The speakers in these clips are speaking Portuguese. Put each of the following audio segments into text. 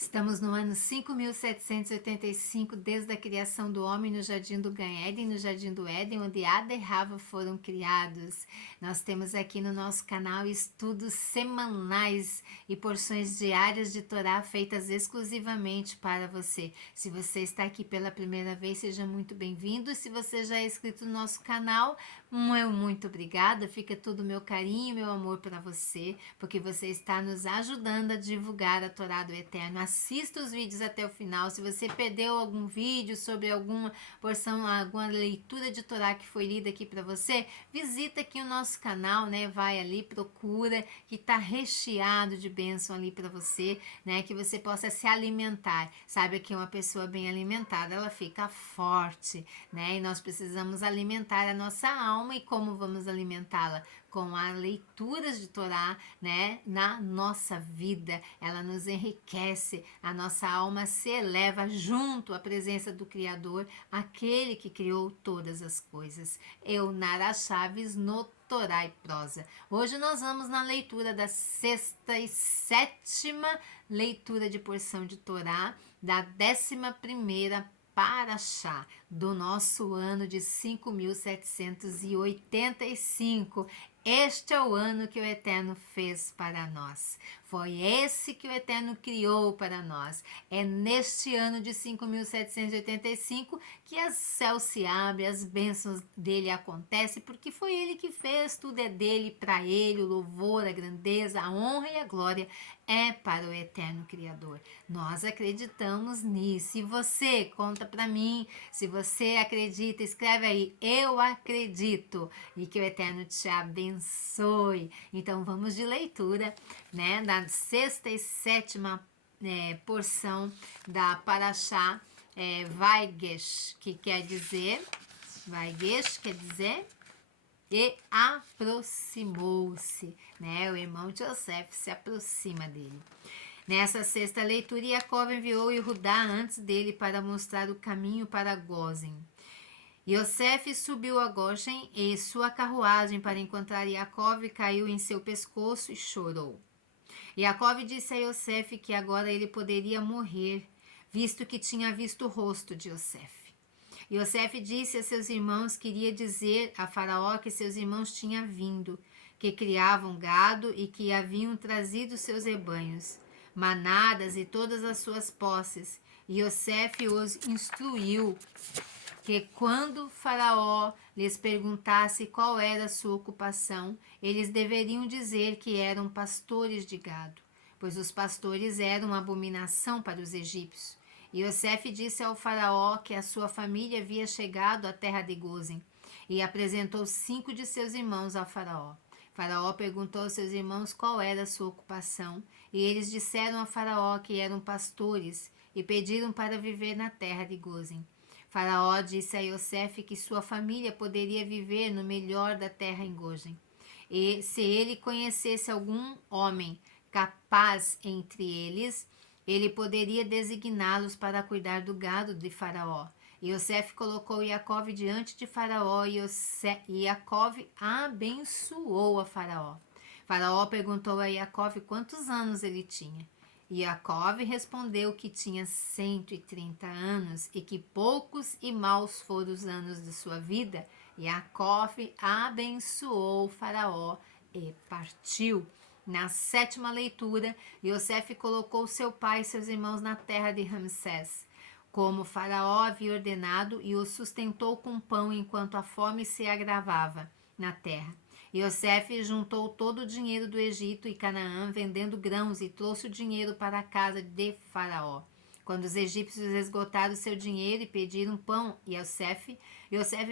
Estamos no ano 5.785 desde a criação do homem no Jardim do Gan-Eden, no Jardim do Éden, onde Ada e Rava foram criados. Nós temos aqui no nosso canal estudos semanais e porções diárias de Torá feitas exclusivamente para você. Se você está aqui pela primeira vez, seja muito bem-vindo. Se você já é inscrito no nosso canal, muito obrigada. Fica todo o meu carinho, meu amor para você, porque você está nos ajudando a divulgar a Torá do Eterno. Assista os vídeos até o final. Se você perdeu algum vídeo sobre alguma porção, alguma leitura de Torá que foi lida aqui para você, visita aqui o nosso canal, né? Vai ali, procura, que está recheado de bênção ali para você, né? Que você possa se alimentar. Sabe que uma pessoa bem alimentada, ela fica forte, né? E nós precisamos alimentar a nossa alma. E como vamos alimentá-la? Com as leituras de Torá, né, na nossa vida. Ela nos enriquece, a nossa alma se eleva junto à presença do Criador, aquele que criou todas as coisas. Eu, Nara Chaves, no Torá e Prosa. Hoje nós vamos na leitura da sexta e sétima leitura de porção de Torá, da 11ª Parashá do nosso ano de 5.785. Este é o ano que o Eterno fez para nós. Foi esse que o Eterno criou para nós. É neste ano de 5.785 que o céu se abre, as bênçãos dele acontecem, porque foi ele que fez, tudo é dele, para ele, o louvor, a grandeza, a honra e a glória é para o Eterno Criador. Nós acreditamos nisso. E você, conta para mim, se você acredita, escreve aí, eu acredito, e que o Eterno te abençoe. Então vamos de leitura, né, da sexta e sétima porção da Parashá Vaigesh, que quer dizer, Vaigesh quer dizer e aproximou-se, né? O irmão de Yosef se aproxima dele. Nessa sexta leitura, Jacó enviou Yehudá antes dele para mostrar o caminho para Gósen. Yosef subiu a Goshen e sua carruagem para encontrar Jacó caiu em seu pescoço e chorou. Jacó disse a Yosef que agora ele poderia morrer, visto que tinha visto o rosto de Yosef. Yosef disse a seus irmãos que iria dizer a Faraó que seus irmãos tinham vindo, que criavam gado e que haviam trazido seus rebanhos, manadas e todas as suas posses. E Yosef os instruiu que quando Faraó lhes perguntasse qual era a sua ocupação, eles deveriam dizer que eram pastores de gado, pois os pastores eram uma abominação para os egípcios. E Yosef disse ao faraó que a sua família havia chegado à terra de Gósen e apresentou 5 de seus irmãos ao faraó. Faraó perguntou aos seus irmãos qual era a sua ocupação, e eles disseram a Faraó que eram pastores e pediram para viver na terra de Gósen. Faraó disse a Yosef que sua família poderia viver no melhor da terra em Gósen. E se ele conhecesse algum homem capaz entre eles, ele poderia designá-los para cuidar do gado de Faraó. Yosef colocou Jacó diante de Faraó e Jacó abençoou a Faraó. Faraó perguntou a Jacó quantos anos ele tinha. E Jacó respondeu que tinha 130 anos e que poucos e maus foram os anos de sua vida. Jacó abençoou o Faraó e partiu. Na sétima leitura, Yosef colocou seu pai e seus irmãos na terra de Ramsés, como Faraó havia ordenado, e os sustentou com pão enquanto a fome se agravava na terra. Yosef juntou todo o dinheiro do Egito e Canaã, vendendo grãos, e trouxe o dinheiro para a casa de Faraó. Quando os egípcios esgotaram seu dinheiro e pediram pão, Yosef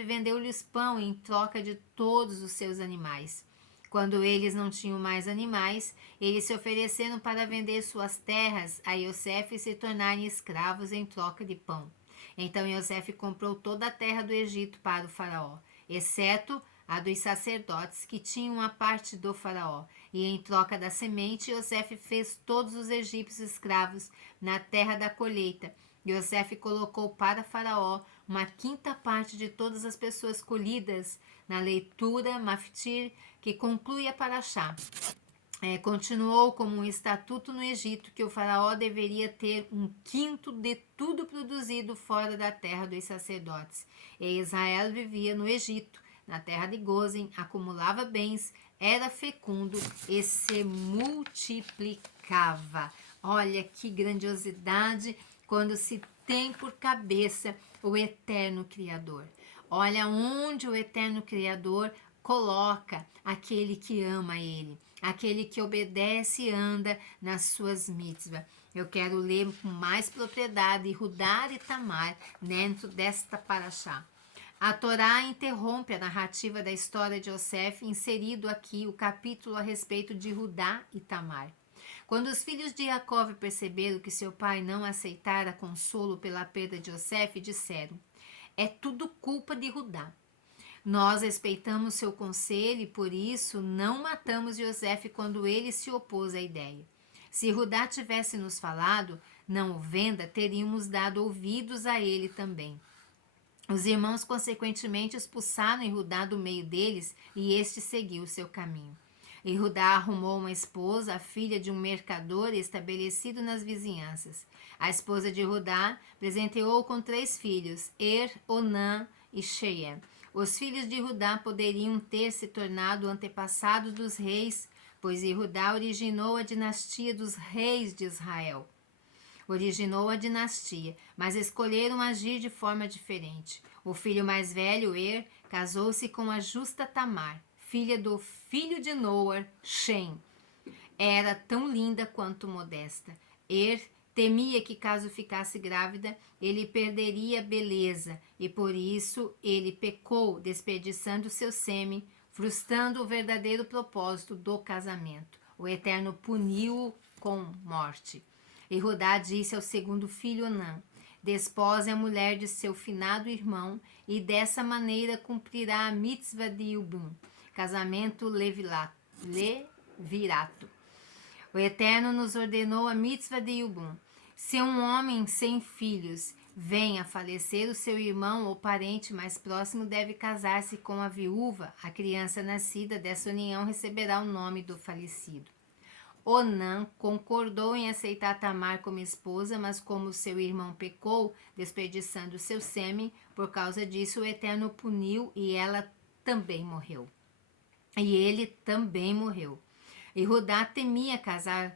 vendeu-lhes pão em troca de todos os seus animais. Quando eles não tinham mais animais, eles se ofereceram para vender suas terras a Yosef e se tornarem escravos em troca de pão. Então Yosef comprou toda a terra do Egito para o faraó, exceto a dos sacerdotes que tinham a parte do faraó. E em troca da semente, Yosef fez todos os egípcios escravos na terra da colheita. Yosef colocou para Faraó uma quinta parte de todas as pessoas colhidas na leitura Maftir, que conclui a Parashá. Continuou como um estatuto no Egito que o faraó deveria ter 1/5 de tudo produzido fora da terra dos sacerdotes. E Israel vivia no Egito, na terra de Gozem, acumulava bens, era fecundo e se multiplicava. Olha que grandiosidade quando se tem por cabeça o eterno Criador. Olha onde o eterno Criador coloca aquele que ama ele, aquele que obedece e anda nas suas mitzvahs. Eu quero ler com mais propriedade Rudá e Tamar dentro desta paraxá. A Torá interrompe a narrativa da história de Yosef, inserido aqui o capítulo a respeito de Rudá e Tamar. Quando os filhos de Jacó perceberam que seu pai não aceitara consolo pela perda de Yosef, disseram: é tudo culpa de Rudá. Nós respeitamos seu conselho e por isso não matamos Yosef quando ele se opôs à ideia. Se Rudá tivesse nos falado, não o venda, teríamos dado ouvidos a ele também. Os irmãos consequentemente expulsaram Rudá do meio deles e este seguiu seu caminho. E Rudá arrumou uma esposa, a filha de um mercador estabelecido nas vizinhanças. A esposa de Rudá presenteou com 3 filhos, Onã e Sheé. Os filhos de Rudá poderiam ter se tornado antepassados dos reis, pois Rudá originou a dinastia dos reis de Israel. Originou a dinastia, mas escolheram agir de forma diferente. O filho mais velho, casou-se com a justa Tamar, filha do filho de Noar, Shem. Era tão linda quanto modesta. Temia que caso ficasse grávida, ele perderia beleza, e por isso ele pecou, desperdiçando seu sêmen, frustrando o verdadeiro propósito do casamento. O Eterno puniu-o com morte. E Rudá disse ao segundo filho Onã: despose a mulher de seu finado irmão, e dessa maneira cumprirá a mitzvah de Yibum, casamento levirato. O Eterno nos ordenou a mitzvah de Yibum. Se um homem sem filhos vem a falecer, o seu irmão ou parente mais próximo deve casar-se com a viúva. A criança nascida dessa união receberá o nome do falecido. Onã concordou em aceitar Tamar como esposa, mas como seu irmão pecou, desperdiçando seu sêmen, por causa disso o Eterno puniu e ela também morreu. E ele também morreu. E Rudá temia casar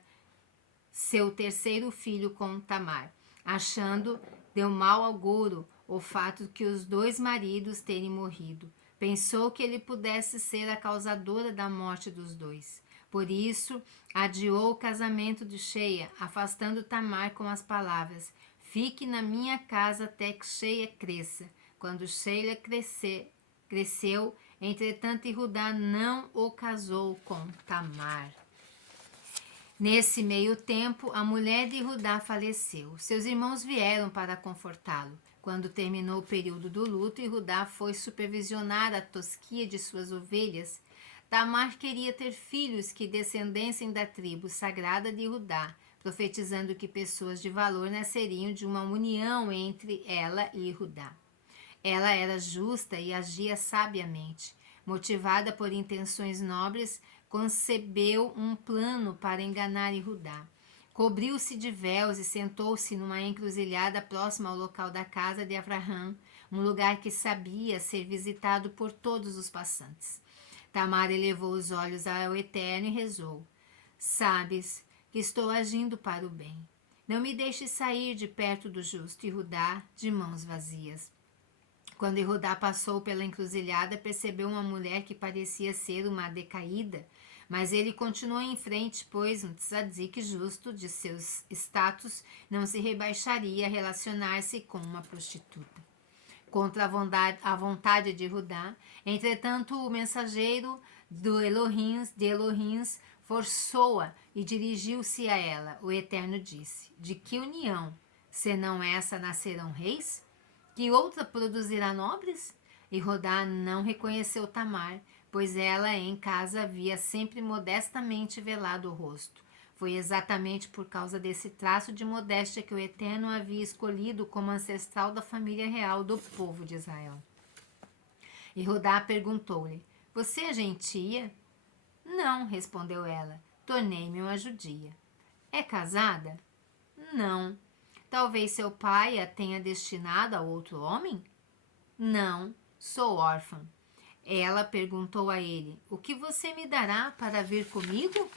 seu terceiro filho com Tamar, achando de mau agouro o fato de que os 2 maridos terem morrido. Pensou que ele pudesse ser a causadora da morte dos 2. Por isso, adiou o casamento de Sheia, afastando Tamar com as palavras: fique na minha casa até que Sheia cresça. Quando Sheila cresceu, entretanto, Rudá não o casou com Tamar. Nesse meio tempo, a mulher de Rudá faleceu. Seus irmãos vieram para confortá-lo. Quando terminou o período do luto e Rudá foi supervisionar a tosquia de suas ovelhas, Tamar queria ter filhos que descendessem da tribo sagrada de Rudá, profetizando que pessoas de valor nasceriam de uma união entre ela e Rudá. Ela era justa e agia sabiamente. Motivada por intenções nobres, concebeu um plano para enganar Rudá. Cobriu-se de véus e sentou-se numa encruzilhada próxima ao local da casa de Avraham, um lugar que sabia ser visitado por todos os passantes. Tamar elevou os olhos ao Eterno e rezou: sabes que estou agindo para o bem. Não me deixes sair de perto do justo, Rudá, de mãos vazias. Quando Rudá passou pela encruzilhada, percebeu uma mulher que parecia ser uma decaída, mas ele continuou em frente, pois um tzadik justo de seus status não se rebaixaria a relacionar-se com uma prostituta. Contra a vontade de Rudá, entretanto, o mensageiro de Elohim forçou-a e dirigiu-se a ela. O Eterno disse: de que união, senão essa, nascerão reis? Que outra produzirá nobres? E Rudá não reconheceu Tamar, pois ela em casa havia sempre modestamente velado o rosto. Foi exatamente por causa desse traço de modéstia que o Eterno a havia escolhido como ancestral da família real do povo de Israel. E Rudá perguntou-lhe: você é gentia? Não, respondeu ela. tornei-me uma judia. É casada? Não. Talvez seu pai a tenha destinado a outro homem? Não, sou órfã. Ela perguntou a ele: O que você me dará para vir comigo?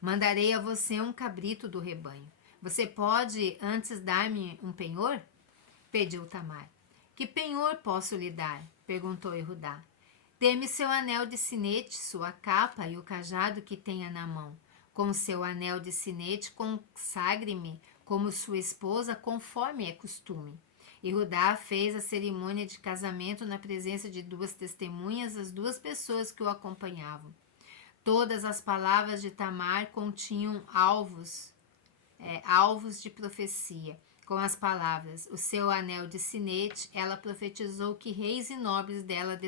Mandarei a você um cabrito do rebanho. Você pode antes dar-me um penhor? Pediu Tamar. Que penhor posso lhe dar? Perguntou Yehudá. Dê-me seu anel de sinete, sua capa e o cajado que tenha na mão. Com seu anel de sinete, consagre-me como sua esposa, conforme é costume. Yehudá fez a cerimônia de casamento na presença de 2 testemunhas, as 2 pessoas que o acompanhavam. Todas as palavras de Tamar continham alvos de profecia. Com as palavras, o seu anel de sinete, ela profetizou que reis e nobres dela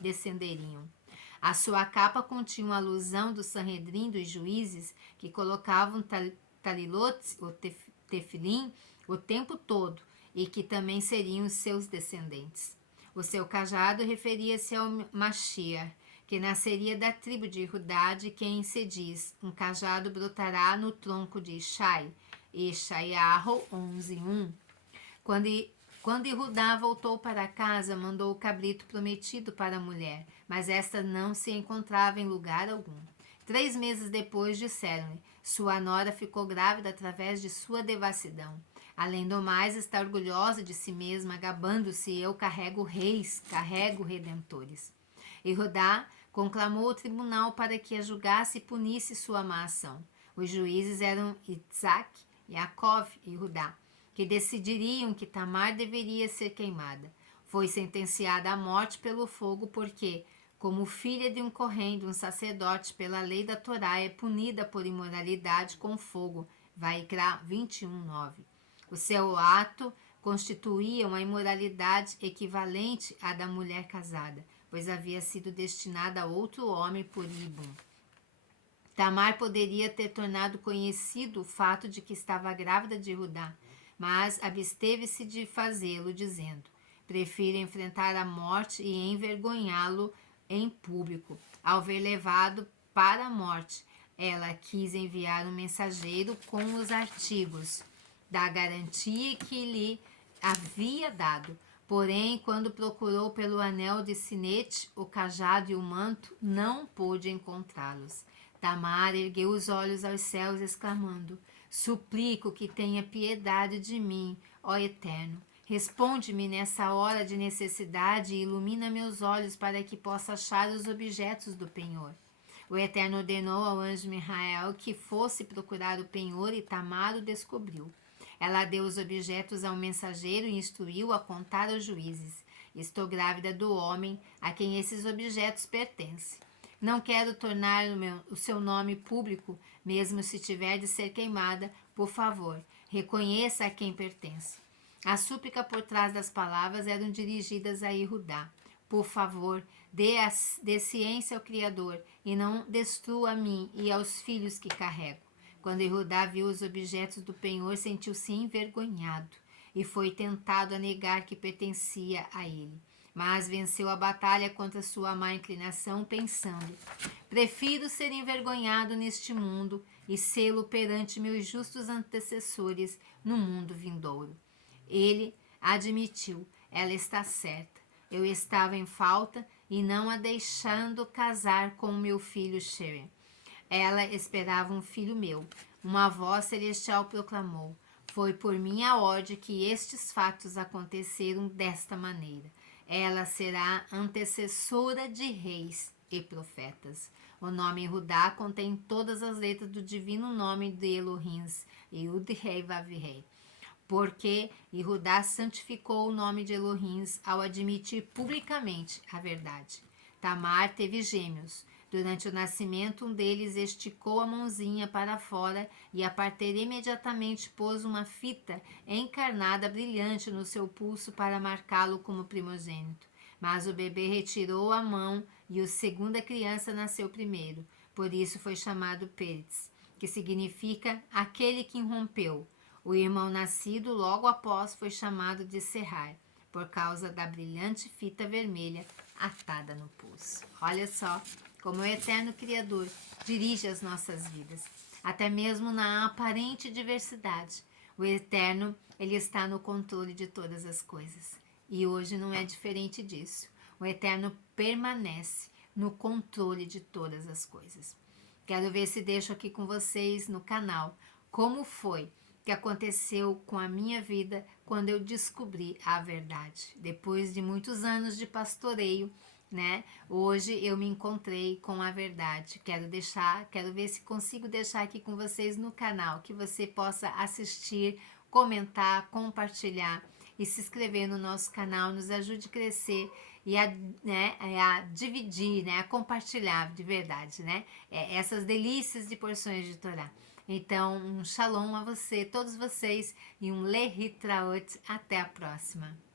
descenderiam. A sua capa continha uma alusão do Sanhedrin dos juízes, que colocavam talilot, ou tefilim, o tempo todo, e que também seriam seus descendentes. O seu cajado referia-se ao Mashiach, que nasceria da tribo de Judá, de quem se diz: um cajado brotará no tronco de Ishai. Ishayahu 11:1. Quando Judá voltou para casa, mandou o cabrito prometido para a mulher, mas esta não se encontrava em lugar algum. 3 meses depois, disseram-lhe: sua nora ficou grávida através de sua devassidão. Além do mais, está orgulhosa de si mesma, gabando-se: eu carrego reis, carrego redentores. E Judá conclamou o tribunal para que a julgasse e punisse sua má ação. Os juízes eram Isaac, Yaakov e Judá, que decidiriam que Tamar deveria ser queimada. Foi sentenciada à morte pelo fogo porque, como filha de um Kohen, de um sacerdote, pela lei da Torá, é punida por imoralidade com fogo. Vaikra 21:9. O seu ato constituía uma imoralidade equivalente à da mulher casada, pois havia sido destinada a outro homem por Ibum. Tamar poderia ter tornado conhecido o fato de que estava grávida de Judá, mas absteve-se de fazê-lo, dizendo: prefiro enfrentar a morte e envergonhá-lo em público. Ao ver levado para a morte, ela quis enviar um mensageiro com os artigos da garantia que lhe havia dado. Porém, quando procurou pelo anel de sinete, o cajado e o manto, não pôde encontrá-los. Tamar ergueu os olhos aos céus, exclamando: suplico que tenha piedade de mim, ó Eterno. Responde-me nessa hora de necessidade e ilumina meus olhos para que possa achar os objetos do penhor. O Eterno ordenou ao anjo Mihael que fosse procurar o penhor e Tamar o descobriu. Ela deu os objetos ao mensageiro e instruiu a contar aos juízes: estou grávida do homem a quem esses objetos pertencem. Não quero tornar o seu nome público, mesmo se tiver de ser queimada. Por favor, reconheça a quem pertence. A súplica por trás das palavras eram dirigidas a Yehudá. Por favor, dê ciência ao Criador e não destrua a mim e aos filhos que carrego. Quando Yehudá viu os objetos do penhor, sentiu-se envergonhado e foi tentado a negar que pertencia a ele. Mas venceu a batalha contra sua má inclinação, pensando: prefiro ser envergonhado neste mundo e sê-lo perante meus justos antecessores no mundo vindouro. Ele admitiu: ela está certa. Eu estava em falta e não a deixando casar com o meu filho Sherem. Ela esperava um filho meu. Uma voz celestial proclamou: foi por minha ordem que estes fatos aconteceram desta maneira. Ela será antecessora de reis e profetas. O nome Judá contém todas as letras do divino nome de Elohim, Yud-Rei Vav-Rei. Porque Judá santificou o nome de Elohim ao admitir publicamente a verdade. Tamar teve gêmeos. Durante o nascimento, um deles esticou a mãozinha para fora e a parteira imediatamente pôs uma fita encarnada brilhante no seu pulso para marcá-lo como primogênito. Mas o bebê retirou a mão e a segunda criança nasceu primeiro. Por isso foi chamado Peretz, que significa aquele que irrompeu. O irmão nascido logo após foi chamado de Serrar, por causa da brilhante fita vermelha atada no pulso. Olha só como o eterno Criador dirige as nossas vidas, até mesmo na aparente diversidade. O eterno, ele está no controle de todas as coisas. E hoje não é diferente disso. O eterno permanece no controle de todas as coisas. Quero ver se deixo aqui com vocês no canal como foi que aconteceu com a minha vida quando eu descobri a verdade. Depois de muitos anos de pastoreio, né? Hoje eu me encontrei com a verdade. Quero ver se consigo deixar aqui com vocês no canal, que você possa assistir, comentar, compartilhar e se inscrever no nosso canal, nos ajude a crescer e a dividir, né, a compartilhar de verdade, né, essas delícias de porções de Torá. Então, um shalom a você, todos vocês, e um lehitraot. Até a próxima.